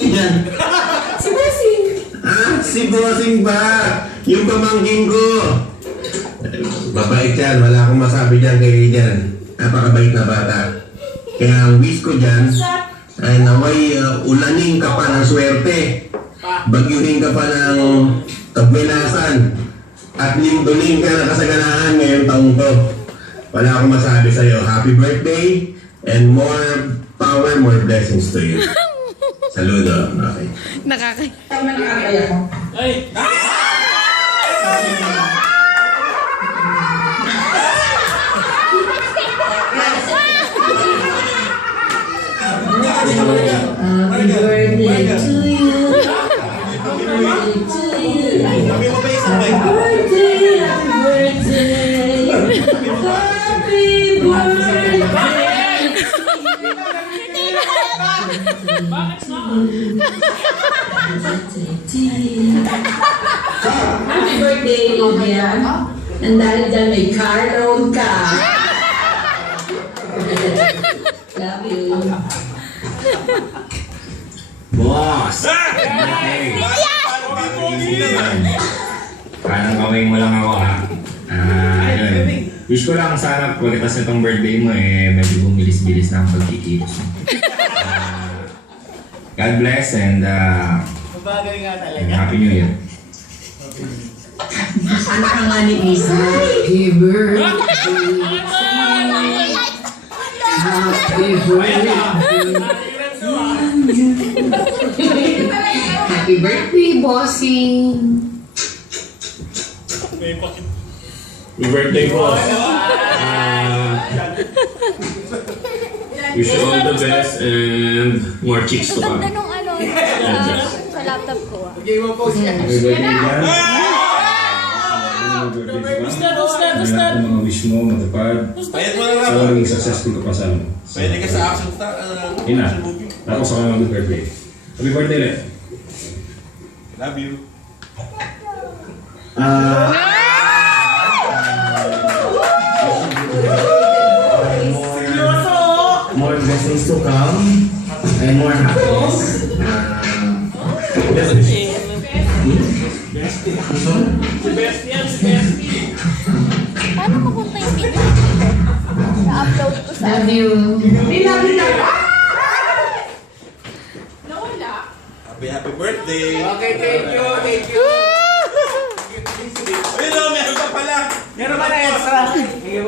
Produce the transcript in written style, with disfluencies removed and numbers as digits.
Yan. Si Bossing. Si Bossing ba? Yung pamangkin ko. Babait yan. Wala akong masabi dyan kay dyan. Napakabait na bata. Kaya ang wish ko dyan ay naway ulaning ka pa ng swerte. Bagyuhin ka pa ng tagmilasan. At lindunin ka na kasaganahan ngayong taong to. Wala akong masabi sa'yo. Happy birthday and more power, more blessings to you. Saludo. Okay. Tama na kaya ko. Ay! Happy birthday to you. Happy birthday to you. Happy birthday, happy birthday. Happy Happy birthday, Lilian. And dahil dyan may car loan ka. Love you. Boss! Parang gawin mo lang ako ha. Yun. Wish ko lang sana pagkatas nitong birthday mo medyo bumilis-bilis na ang pagkikilos mo. God bless and Happy New Year. Anak ka nga ni Isa. Happy birthday. Happy birthday. Happy birthday, Bossing. Happy birthday, boss. Wish you all the best and more chicks to come. Ganda nung ano, sa laptop ko. Happy birthday again. Mga wish mo, matupad. Payat mo na lang. Sana maging successful ka pa sa ano. Pwede ka sa action star. Ina, tapos ako mag birthday. Happy birthday, Le. Love you. More blessings to come and more happiness. Paano mapunta yung video? Na-upload ko sa... Love you. Happy birthday. Okay, thank you, thank you. Ayun o, meron pa pala. Meron ba na extra? Thank you.